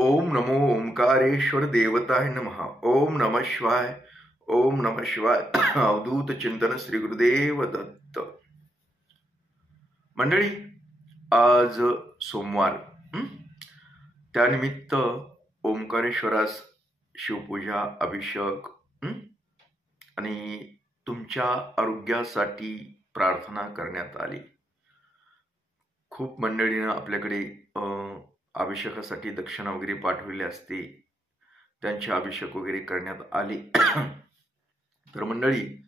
ओम नमो ओंकारेश्वर देवताय नमः. ओम नमः शिवाय. ओम नमः शिवाय. अवधूत चिंतन श्री गुरुदेव दत्त. मंडळी, आज सोमवार, त्यानिमित्त ओंकारेश्वरास शिवपूजा, अभिषेक आणि तुमच्या आरोग्यासाठी प्रार्थना करण्यात आली. खूप मंडळीनं आपल्याकडे अभिषेकासाठी दक्षिणा वगैरे पाठवलेली असते, त्यांचे अभिषेक वगैरे करण्यात आले. तर मंडळी,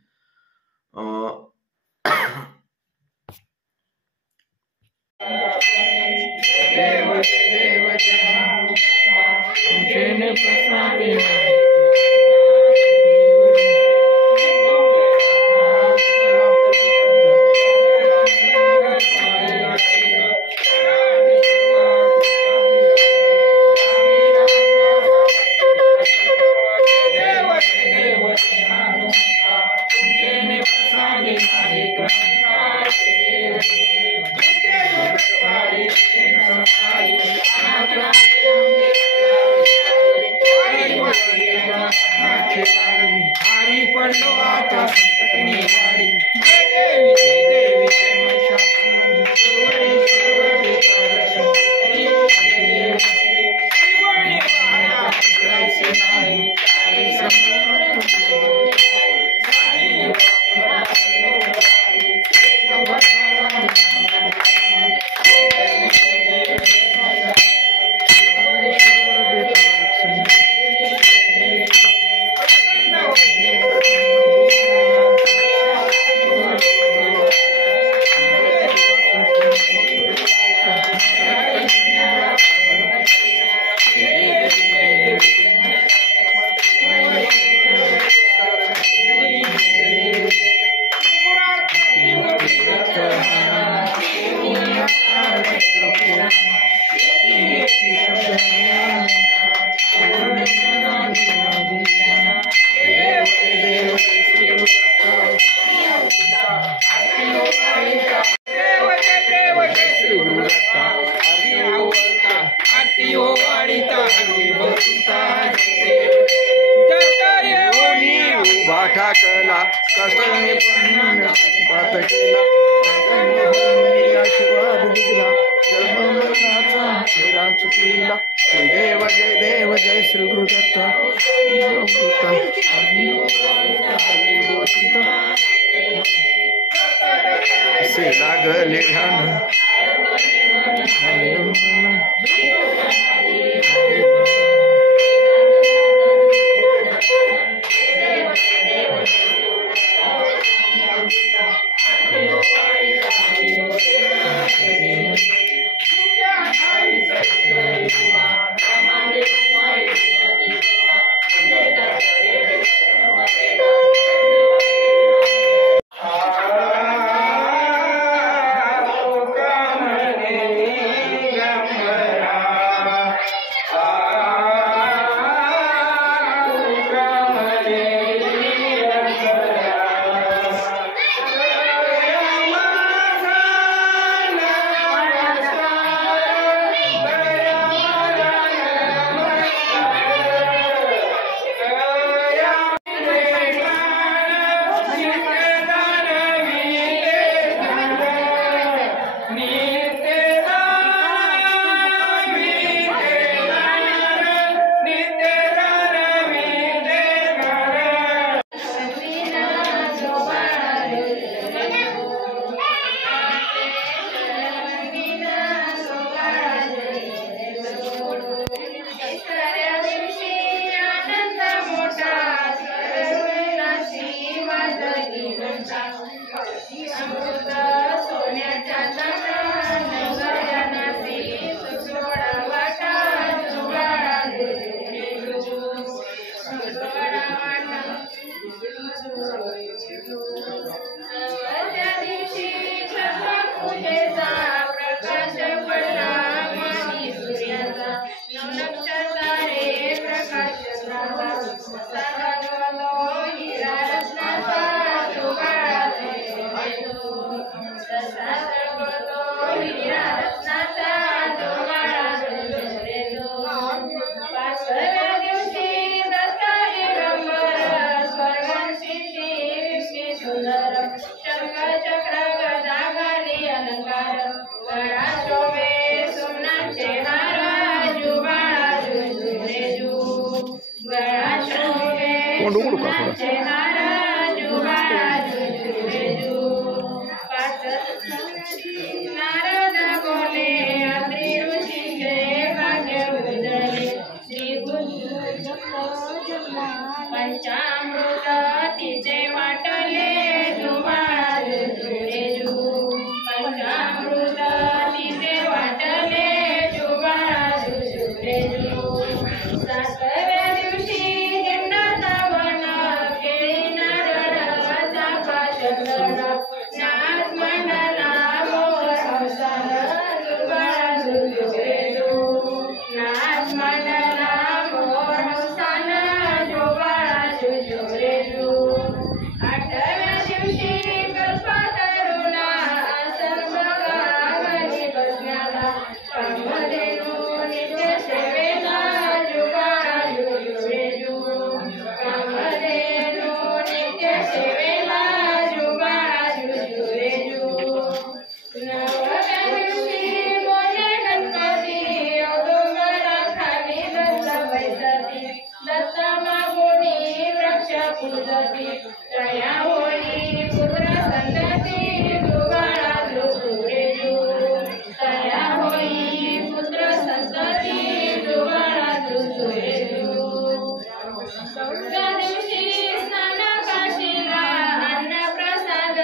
ठाकला कष्टाने पात केला, आशीर्वाद दिला, जन्ममरणाचा फेरा चुकला. जय देव जय श्री गुरुदत्त. असे लागले ध्यान तोंड उघडू का थोडं? पंचामृत तिचे वाटले पंचामृत तिचे वाटले सातव्या दिवशी जन्नाचा वन केळी नारळ चाफा चंदन नाच मंडला मोर हंसन नाच मंडला मोर हंसन आठव्या दिवशी कल्पतरुणा आसन बघावरी बसण्याला कामधेनू नित्य सेवेला कामधेनू नित्य सेवेला नवव्या दिवशी बोले गणपती औदुंबरा खाली दत्त बैसती दत्त मागुणी वृक्ष पूजती तया होई पुत्र संतती जुबाळा जुजुरेजू तया होई पुत्र संतती जुबाळा जुजुरेजू चौथ्या दिवशी स्नान काशीला अन्न प्रसाद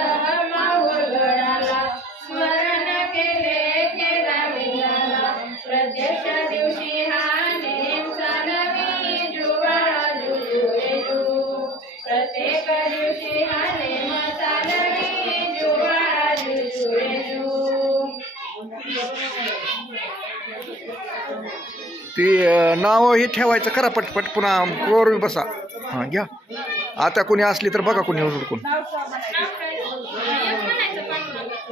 माहुर गडाला स्मरण केले केला मिळाला प्रत्यक्ष दिवशी हा नेम चालवी जुबाळा जुजुरेजू प्रत्येक दिवशी हा नेम चालवी जुबाळा जुजुरेजू ती नाव हे ठेवायचं करा पटपट पुन्हा कोर बसा. हां घ्या. आता कोणी असली तर बघा कोणी हुडकून.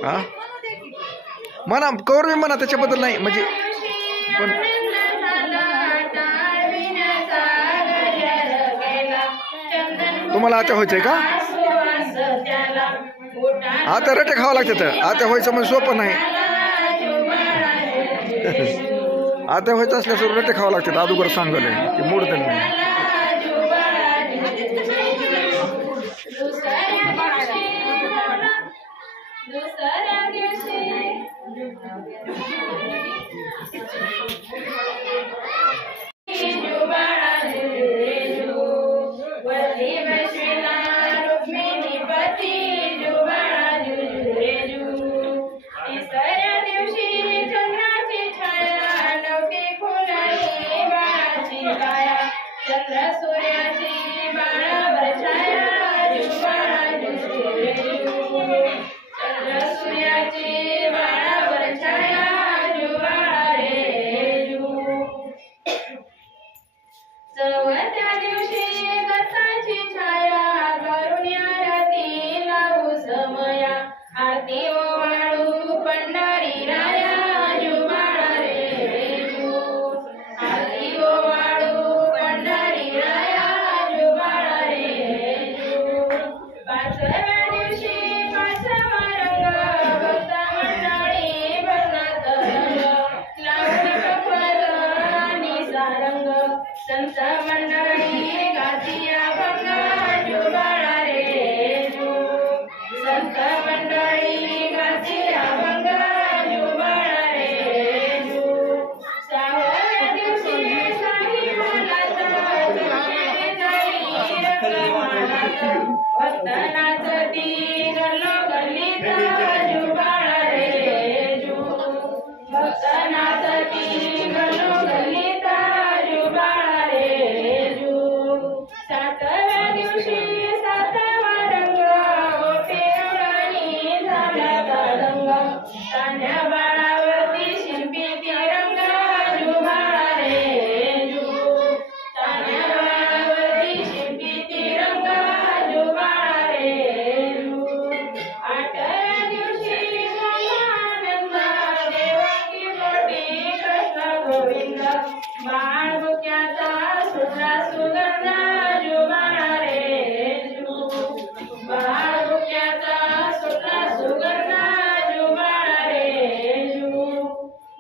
हां म्हणा कौरवी म्हणा त्याच्याबद्दल नाही म्हणजे पण तुम्हाला आता व्हायचंय का? आता रटे खावं लागतं. आता व्हायचं म्हणजे सोपं नाही. आता व्हायचं असल्यास रटे खावं लागतात. अगोदर सांगले की मोडतं नाही. चंद्र सूर्याची बाळावर छाया चंद्र सूर्याची बाळावर छाया चौथ्या दिवशी कथाची छाया करून आरती लावू समया आरती ओवाळू पंढरी राया जुबाळा रे आरती ओवाळू पंढरी राया जुबाळा रे पाचव्या दिवशी पाचवा रंग भक्त मंडळी भरणात रंग लावून कपल आणि सारंग संत मंडळी गातिया भंग जुबाळा रे संत मंडळी गातिया भंग जुबाळा रे सहाव्या दिवशी साई बोलात भक्त नाचती गल्लो गल्लीत जुबाळा रे भक्त नाचती गल्लो गल्लीत जुबाळा रे सातव्या दिवशी सातवा रंग ओटे उडाणी झाला रंग तान्ह्या बाळावरती शिंपी तिरंग जुबाळा रे तान्ह्या बाळावरती शिंपी तिरंग जुबाळा रे आठव्या दिवशी मोहानंद देवकी पोटी कृष्ण गोविंद बाळ बुक्याचा सुटला सुगंध जुबाळा रे बाळ बुक्याचा सुटला सुगंध जुबाळा रे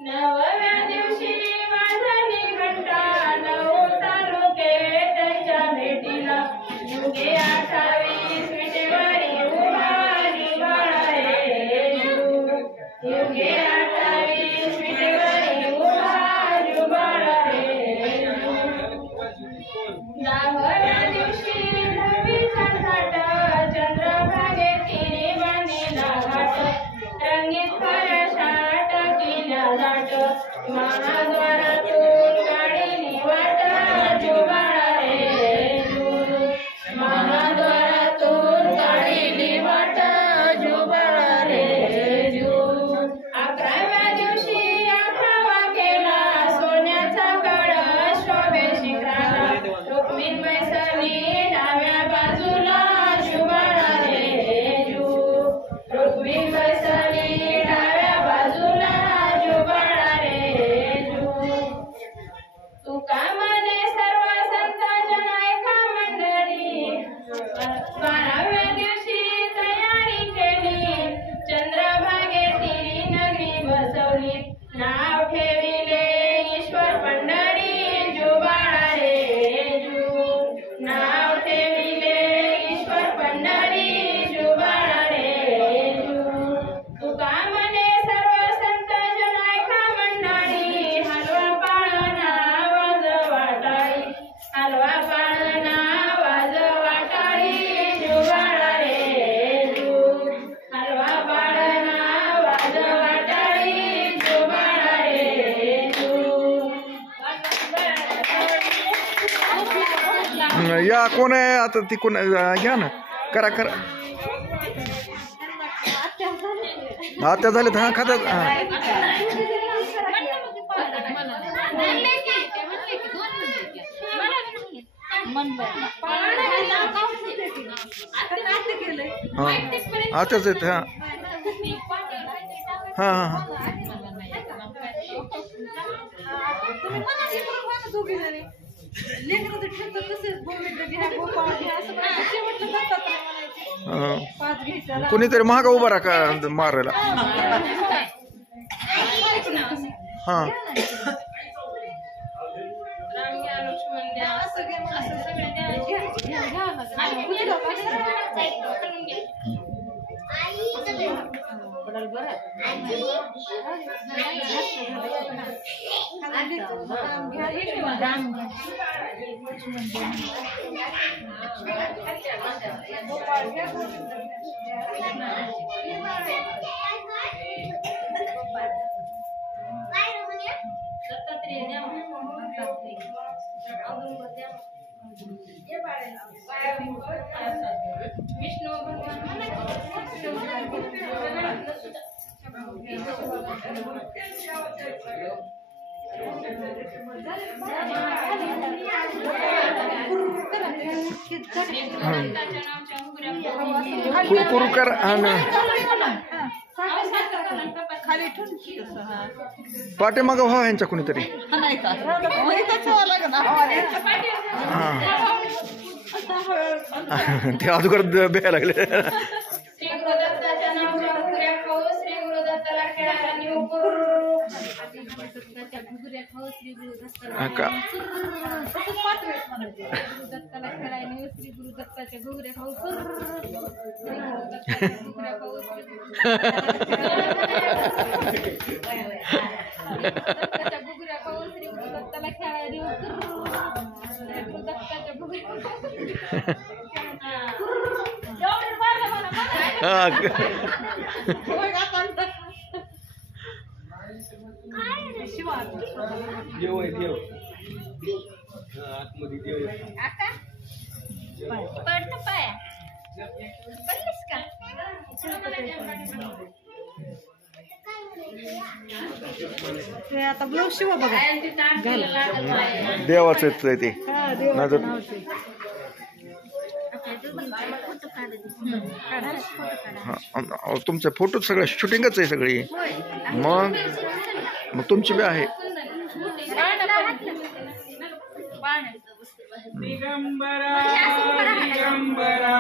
नवव्या दिवशी वाजली घंटा नऊ तालुके त्यांच्या भेटीला या कोण आहे आता ती कोण घ्या ना करा करा आत्या झाले तर हा खात्यात हा आत्याच आहेत हा हा हा हा कोणीतरी महागा उभा राहा मारायला हा विष्णू कुरकुर कर पाठीमागं व्हा यांच्या कोणीतरी ते अगोदर बेया लागले श्री गुरुदत्ताच्या नावाच्या घुगऱ्या खाऊ श्री गुरुदत्ताला खेळायला नेऊ का गुरुदत्ताला खेळायला नेऊ श्री गुरुदत्ताच्या घुगऱ्या खाऊ घुगऱ्या खाऊ श्री गुरुदत्ताला खेळायला नेऊ गुरुदत्ताच्या घुगऱ्या पडतं पाया पडलीस का आता ब्लाऊज शिवा बघा देवाचं ते तुमचे फोटो सगळं शूटिंगच आहे सगळी मग तुमची बी आहे दिगंबरा दिगंबरा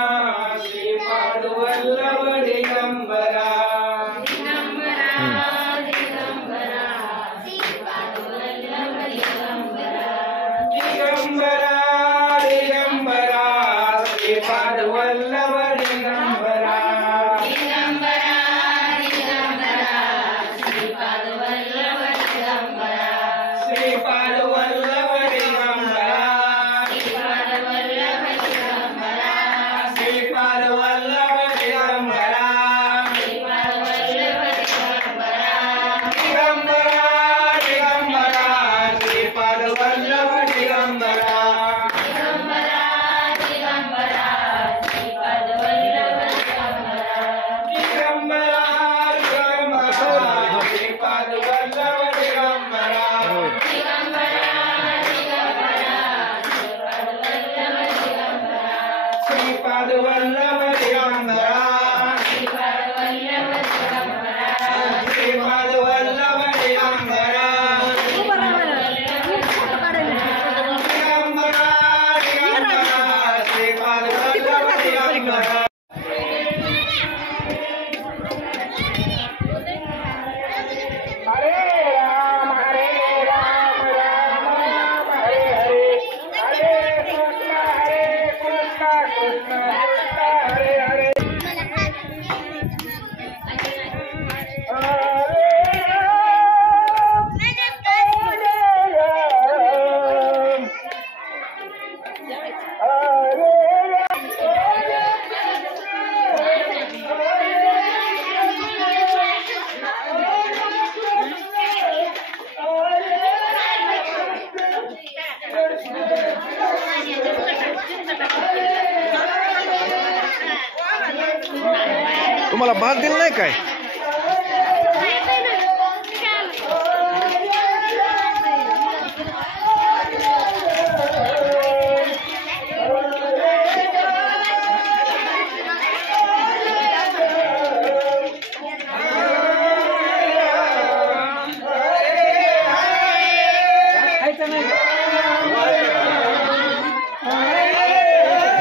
श्रीपाद वल्लभ दिगंबरा दिगंबरा दिगंबरा श्रीपाद वल्लभ दिगंबरा श्रीपाद वल्लभ श्रीपाद वल्लभ दिगंबरा दिगंबरा दिगंबरा श्रीपाद वल्लभ दिगंबरा दिगंबरा दिगंबरा श्रीपाद वल्लभ दिगंबरा श्रीपाद वल्लभ दिगंबरा श्रीपाद वल्लभ दिगंबरा दिगंबरा दिगंबरा श्रीपाद वल्लभ दिगंबरा हरे राम राम राम हरे हरे हरे कृष्ण कृष्ण कृष्ण तुम्हाला भात दिला नाही काय?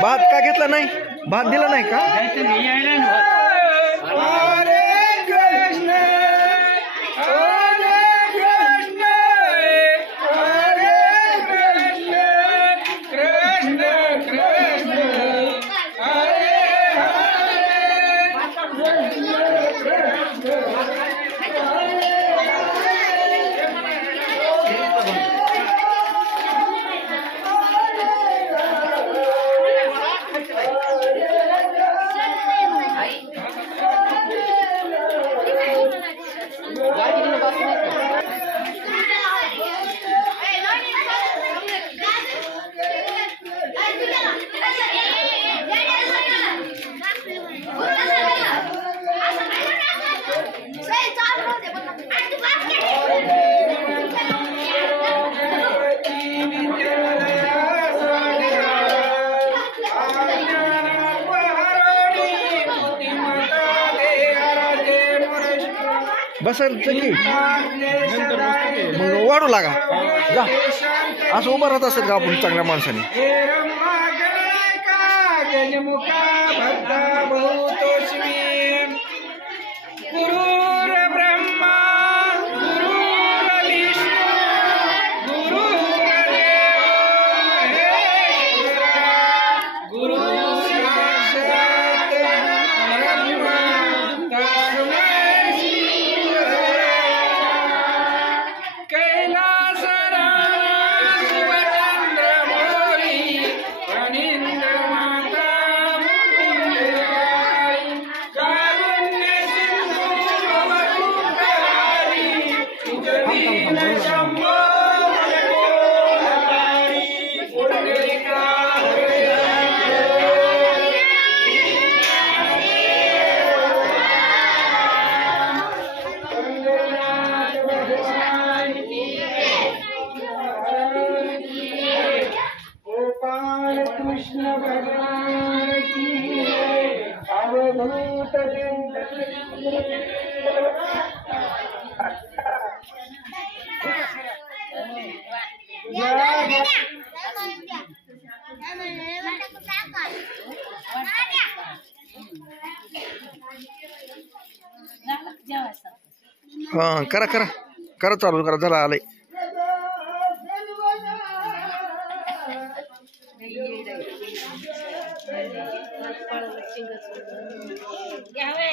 भात का घेतला नाही? भात दिला नाही का? बसल की मग वाढू लागा जा. असं उभं राहत असेल का आपण चांगल्या माणसाने? गुरुर ब्रह्मा गुरुर विष्णू गुरुर देव महेश्वरा गुरु साक्षात परब्रह्म तस्मै कैलासराज शिवचंद्र मोरी फणींद्र माता मुक्तिदायी कारुण्य सिंधू भवदुःखहारी तुझदीन शंभो मनोहरी पुंडलिका गोपाल कृष्ण भगवान की अवधूत हा करा करा करा चालू करा. झाला आलंय. घ्यावे